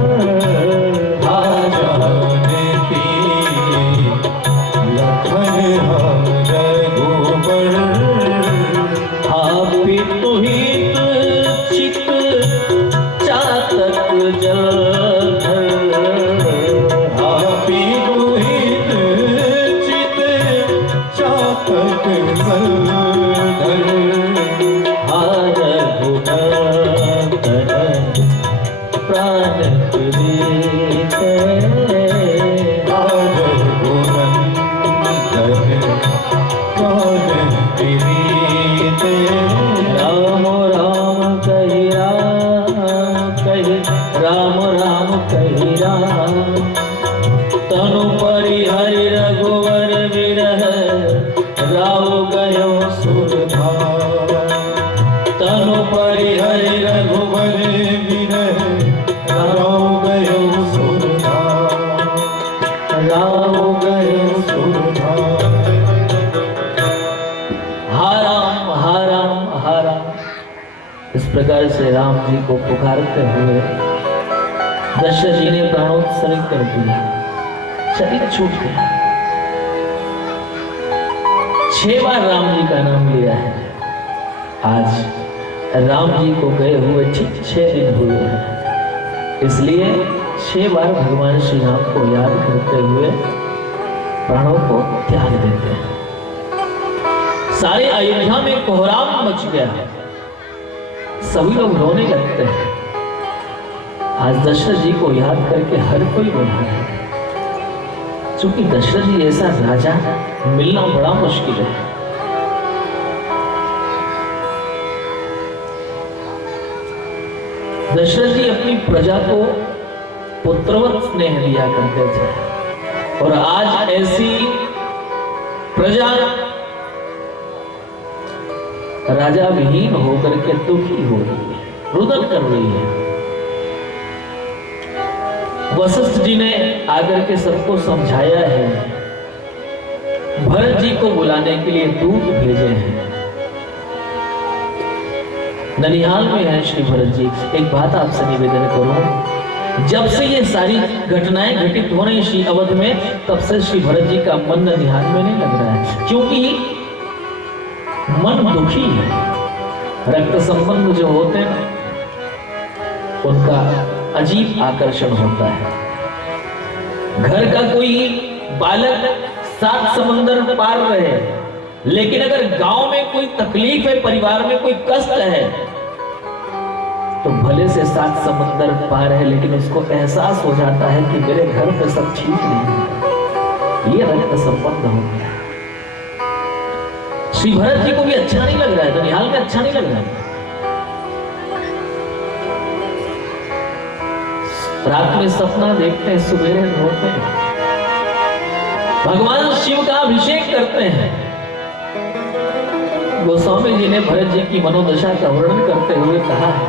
जानकी लखन हार गोबर। पितु हित चित चातक जलधर, पितु हित चित चातक जलधर। हार गुणदन प्राण पीड़ित, हार गुणदन प्राण पीड़ित। राम राम कहि राम कहि, राम राम कहि राम, तनु परिहरि रघुवर विरह, राव गयो सुरधाम। तनु परिहरि रघुवर विरह, राव गयो सुरधाम। राव गयो सुरधाम। हाराम हाराम हाराम। इस प्रकार से राम जी को पुकारते हुए दशरथ जी ने प्राणोत्सर्ग कर दिया, शरीर छूट गया। 6 बार राम जी का नाम लिया है। आज राम जी को गए हुए ठीक 6 दिन हुए हैं, इसलिए 6 बार भगवान श्री राम को याद करते हुए प्राणों को त्याग देते हैं। सारे अयोध्या में कोहराम मच गया, सभी लोग रोने लगते हैं। आज दशरथ जी को याद करके हर कोई रो रहा है, क्योंकि दशरथ जी ऐसा राजा मिलना बड़ा मुश्किल है। दशरथ जी अपनी प्रजा को पुत्रवत स्नेह दिया करते थे, और आज ऐसी प्रजा राजा विहीन होकर के दुखी हो रही है, रुदन कर रही है। वशिष्ठ जी ने आकर के सबको समझाया है, भरत जी को बुलाने के लिए दूत भेजे हैं। ननिहाल में है श्री भरत जी। एक बात आपसे निवेदन करूं, जब से ये सारी घटनाएं घटित हो रही श्री अवध में, तब से श्री भरत जी का मन ननिहाल में नहीं लग रहा है, क्योंकि मन दुखी है। रक्त संबंध जो होते हैं उनका अजीब आकर्षण होता है। घर का कोई बालक 7 समंदर पार रहे, लेकिन अगर गांव में कोई तकलीफ है, परिवार में कोई कष्ट है, तो भले से 7 समंदर पार है, लेकिन उसको एहसास हो जाता है कि मेरे घर पे सब ठीक नहीं है। ये रक्त संबंध होता है। श्री भरत जी को भी अच्छा नहीं लग रहा है, ननिहाल में अच्छा नहीं लग रहा है। रात में सपना देखते हैं, सवेरे रोते हैं, भगवान शिव का अभिषेक करते हैं। गोस्वामी जी ने भरत जी की मनोदशा का वर्णन करते हुए कहा है,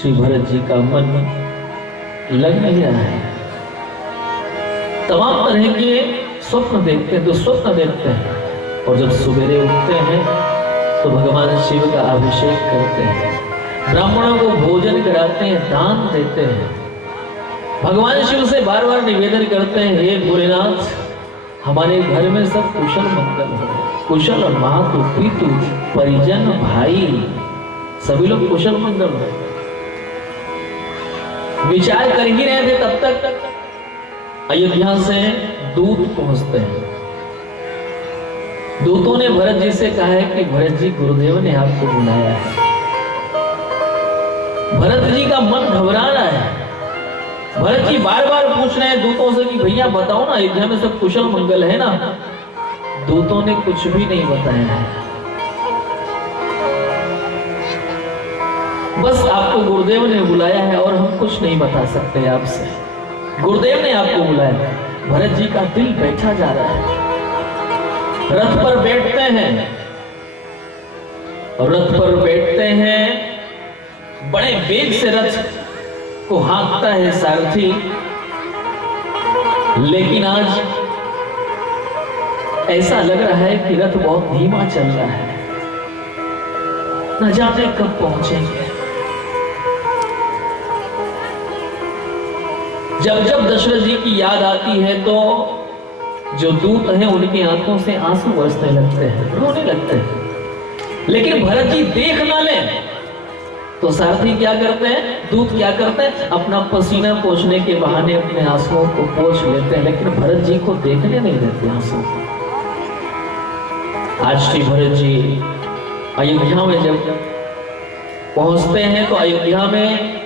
श्री भरत जी का मन लग नहीं रहा है। तमाम तरह के स्वप्न देखते हैं, दुस्वप्न देखते हैं, और जब सवेरे उठते हैं तो भगवान शिव का अभिषेक करते हैं, ब्राह्मणों को भोजन कराते हैं, दान देते हैं। भगवान शिव से बार बार निवेदन करते हैं, हे भोलेनाथ, हमारे घर में सब कुशल मंगल हो, कुशल मातु पितु परिजन भाई सभी लोग कुशल मंगल हो। विचार कर ही रहे थे, तब तक अयोध्या से दूत पहुंचते हैं। दूतों ने भरत जी से कहा है कि भरत जी, गुरुदेव ने आपको बुलाया है। भरत जी का मन घबरा रहा है। भरत जी बार बार पूछ रहे हैं दूतों से कि भैया बताओ ना, अयोध्या में सब कुशल मंगल है ना। दूतों ने कुछ भी नहीं बताया है, बस आपको गुरुदेव ने बुलाया है और हम कुछ नहीं बता सकते आपसे। गुरुदेव ने आपको बुलाया। भरत जी का दिल बैठा जा रहा है। रथ पर बैठते हैं, और रथ पर बैठते हैं, बड़े वेग से रथ को हाँकता है सारथी। लेकिन आज ऐसा लग रहा है कि रथ बहुत धीमा चल रहा है, न जाने कब पहुंचेंगे। जब जब दशरथ जी की याद आती है तो जो दूत हैं उनकी आंखों से आंसू बरसने लगते हैं, रोने लगते हैं। लेकिन भरत जी देख ना ले तो सारथी क्या करते हैं, दूत क्या करते हैं, अपना पसीना पोंछने के बहाने अपने आंसुओं को पोंछ लेते हैं, लेकिन भरत जी को देखने नहीं देते आंसू। आज श्री भरत जी अयोध्या में जब पहुंचते हैं तो अयोध्या में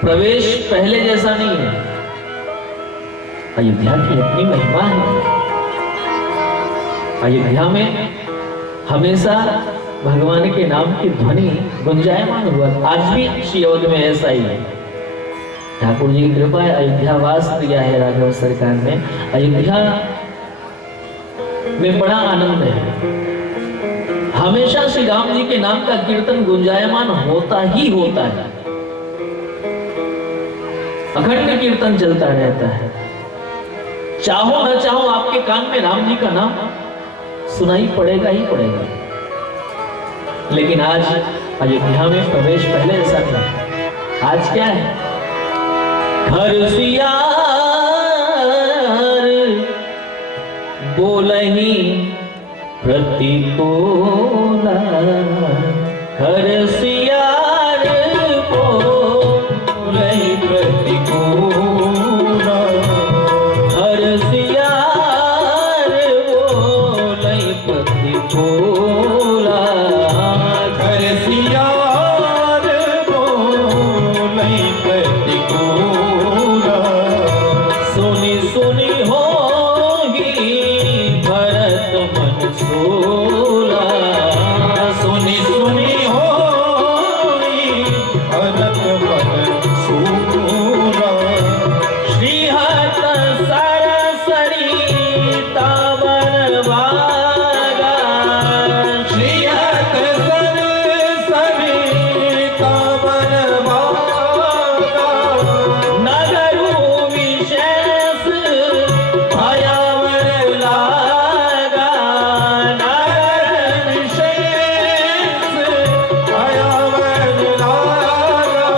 प्रवेश पहले जैसा नहीं है। अयोध्या की अपनी महिमा है। अयोध्या में हमेशा भगवान के नाम की ध्वनि गुंजायमान हुआ। आज भी श्री अवध में ऐसा ही है। ठाकुर जी की कृपा है, अयोध्या वास दिया है राघव सरकार ने। अयोध्या में बड़ा आनंद है। हमेशा श्री राम जी के नाम का कीर्तन गुंजायमान होता ही होता है। अखंड कीर्तन चलता रहता है। चाहो न चाहो आपके कान में राम जी का नाम सुनाई पड़ेगा ही पड़ेगा। लेकिन आज अयोध्या में प्रवेश पहले ऐसा नहीं। आज क्या है, घर सियार बोलही प्रतिकूला, घर सियार बोलही प्रतिकूला, घर सियार बोलही प्रतिकूला, घर सियार बोलही प्रतिकूला, सुनी सुनी होगी भरत मनसूला, सुनी सुनी होगी भरत मनसूला, श्रीहत सरसरी तावन वागा, श्रीहत सरसरी तावन वागा, नगरु विशेष भयावर लागा, नगर विशेष भयावर लागा,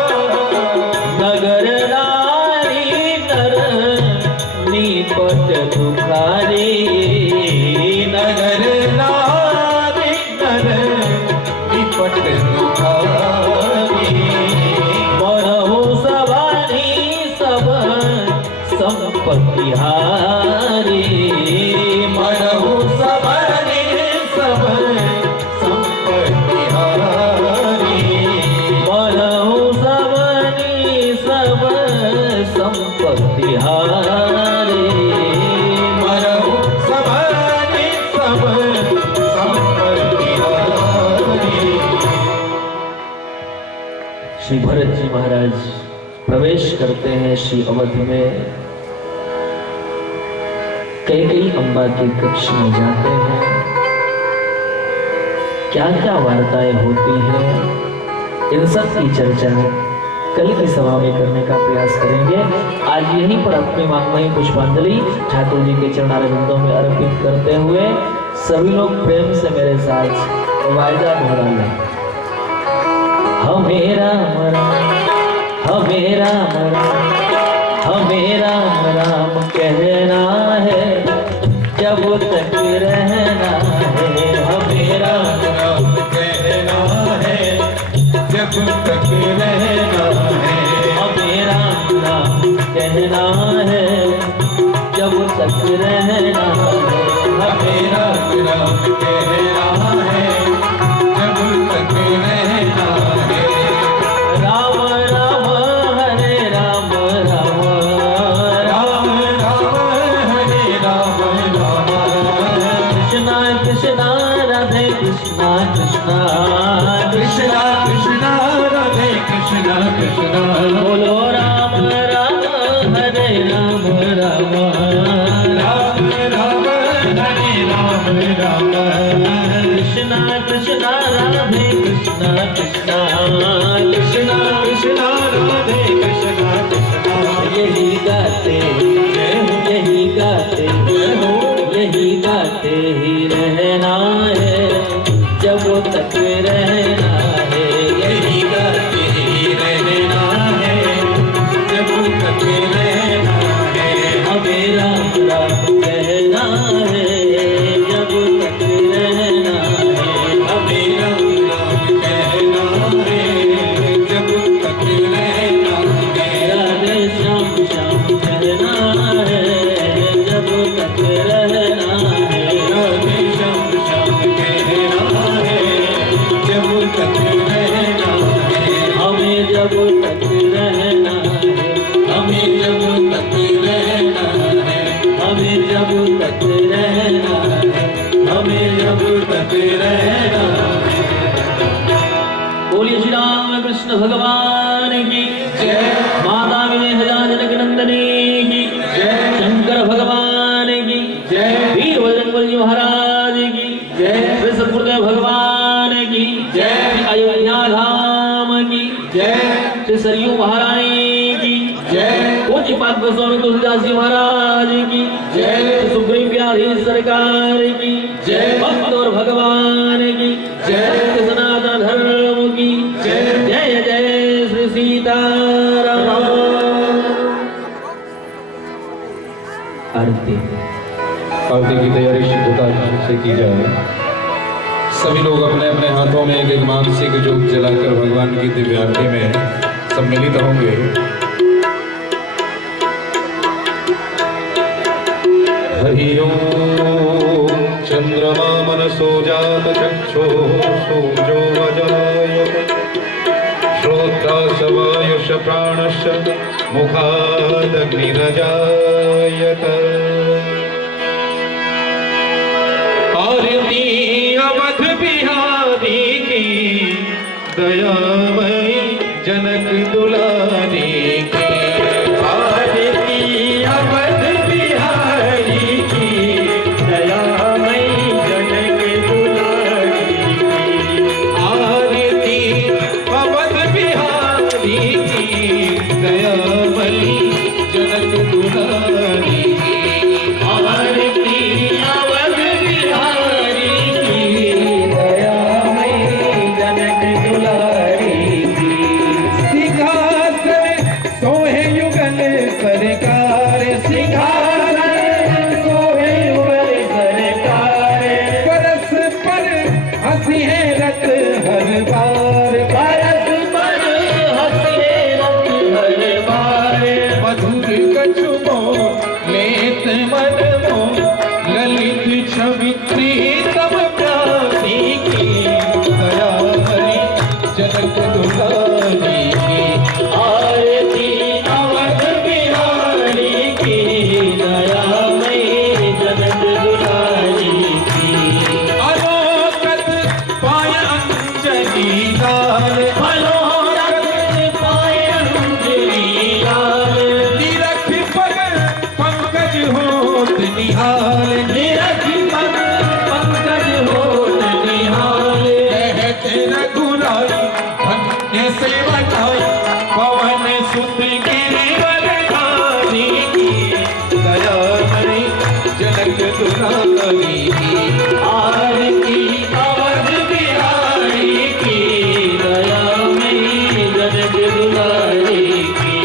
नगर नारी नर निपट दुखारी, नगर नारी नर निपट दुखारी, मरहु सवारी सब संपत्ति हारी, मरहु सवारी सब संपत्ति हारी, मरहु सवारी सब संपत्ति हारी, मरहु सवारी सब संपत्ति हारी। श्री भरत जी महाराज प्रवेश करते हैं श्री अवध में। कई अम्बा के कक्ष में जाते हैं। क्या क्या वार्ताएं होती हैं इन सब की चर्चा कल की सभा में करने का प्रयास करेंगे। आज यहीं पर अपनी वाङ्मयी पुष्पांजलि ठाकुर जी के चरणारविंदों में अर्पित करते हुए सभी लोग प्रेम से मेरे साथ वायदा दोहरा लें। हमें राम राम, हमें राम राम, हमें राम राम कहना है, जब तक रहना है। हमें राम राम कहना है, जब तक रहना है। हमें राम राम कहना है, जब तक रहना है। हमें राम राम कहना है, जब तक रहना है। राम राम हरे राम राम, राम राम हरे राम राम, कृष्णा कृष्णा राधे कृष्णा कृष्णा, कृष्णा कृष्णा राधे कृष्णा कृष्णा। बोलो राम राम हरे राम राम, राम राम हरे राम राम, कृष्णा कृष्णा राधे कृष्णा कृष्णा, कृष्णा कृष्णा राधे कृष्णा कृष्णा। यही गाते यही गाते यही गाते ही रहना है, जब तक रहना है। यही गाते ही रहना है, जब तक रहना है। हमें राम राम कहना है, जब तक रहना है। हमें राम राम कहना है, जब तक रहना है। राधे श्याम श्याम कहना है, जब तक रहना है। राधे श्याम श्याम कहना है, जब तक रहना है। हमें जब तक रहना है, हमें जब तक रहना है, हमें जब तक रहना है। हमें जब तक रहना है। बोलिए श्री राम कृष्ण भगवान की जय। माता विजय जनक नंदनी की जय। शंकर भगवान की जय। वीर बजरंग जी महाराज की जय। श्री सतगुरुदेव भगवान की जय। अयोध्या धाम की जय। श्री सरयू महारानी की जय। पूज्यपाद गोस्वामी तुलसीदास जी महाराज की जय। सुग्रीव व्याधि सरकार की जय। भक्त और भगवान की जय। सनातन धर्म की जय। जय जय श्री सीताराम। आरती आरती की तैयारी शुद्धता से की जाए। सभी लोग अपने अपने हाथों में एक एक मानसिक जोत जलाकर भगवान की दिव्य आरती में सम्मिलित होंगे। हरि ओम। चंद्रमा मनसो जात चक्षो सूर्यो वजायत, श्रोत्रास वायुष प्राणश्च मुखादग्निरजायत। आरती अवध बिहारी की, दयामयी जनक दुलारी की। आरती अवध बिहारी की, दयामयी जनक दुलारी की। आरती अवध बिहारी की, दयामयी जनक दुलारी की। आरती अवध बिहारी की, दयामयी जनक दुलारी की। सिंहासन सोहे युगल सरकार, सिंहासन सोहे युगल सरकार। परस पर हंसी है रत हर बार, परस पर हंसी है रत हर बार। मधुर कछुमो लेत मन मो, ललित छवि प्रीतम प्राणी की। दया हरि जनक दुलारी की। आरती अवध बिहारी की, दयामयी जनक दुलारी की। अलोकत पाय अंजलि लाल, मनोरथ पाय अंजलि लाल, निरख पग पंकज होत निहाल। निरख पग पंकज होत निहाल। कहत रघुराई धन्य सेवका पवन सुत गिरिवर धारी की दया मई जनक दुलारी की आरती अवध बिहारी की दया मई जनक दुलारी की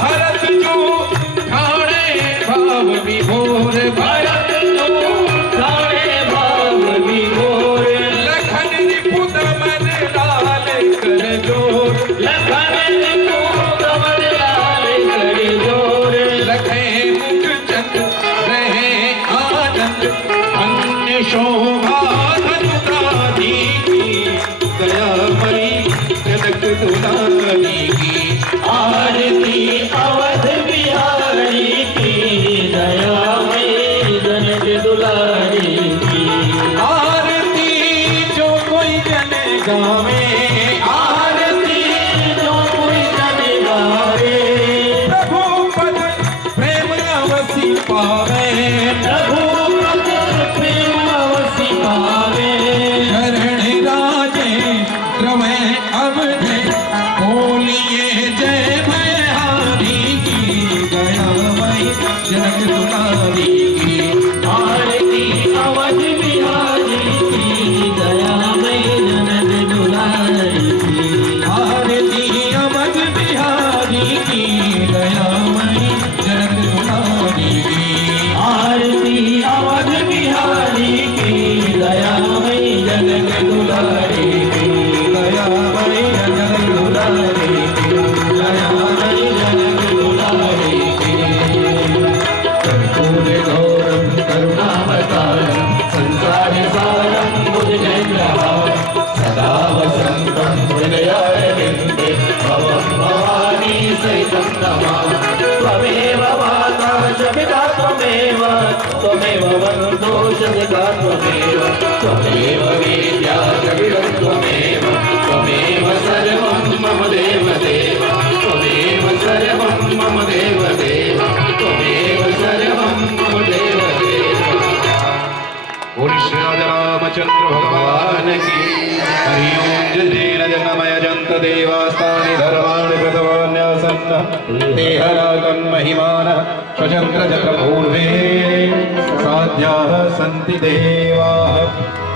भरत जो ठाणे भाव विभोर भरत तो ठाणे भाव विभोर लखन निपुत मन लाल कर जोर लखन निपुत मन लाल कर जोर लखे मुख चंद रहे आनंद अन्य शोभा धनुराधी की दया मई जनक दुलारी की आरती अवध बिहारी की दया मई जनक दुलारी की आरती जो कोई जन गावे आरती जो कोई जन गावे प्रभु पद प्रेम अवसी पावे रघुपत प्रेम अवसि पावे शरण राजे द्रवे अवधे बोलिए जय भयहारी की दया मई जनक दुलारी की आरती अवध बिहारी की दया मई जनक दुलारी की आरती अवध बिहारी की दया मई जनक दुलारी की आरती अवध बिहारी की दया मई जनक दुलारी की दया मई जनक दुलारी की दया मई जनक दुलारी की कर्पूर गौरम करुणावतारं संसार सारं बुद्धजनहारं सदा वसन्तं हृदयारविन्दे भवं भवानी सहितं नमामि त्वमेव माता च पिता त्वमेव बन्धो च सखा त्वमेव विद्या च विरं त्वमेव सर्वं मम देवदेव त्वमेव सर्वं मम देवदेव त्वमेव सर्वं मम देवदेव बोल श्री राजा रामचंद्र भगवान की हरि ओम जय जगमय जंत देवास्तानि धर्माणि कृतवान्यासन्न देहरागं महिमान स्वचंद्र चक्र पूर्वे साध्याः सन्ति देवाः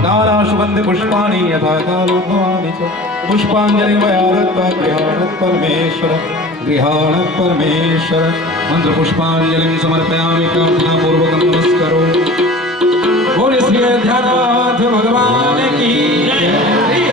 नानाशुगन्धि पुष्पाणि यथा कालोद्भवानि च पुष्पाञ्जलि मया दत्त्वा गृहाणः परमेश्वर मंत्र पुष्पाञ्जलिं समर्पयामि प्रार्थनापूर्वकं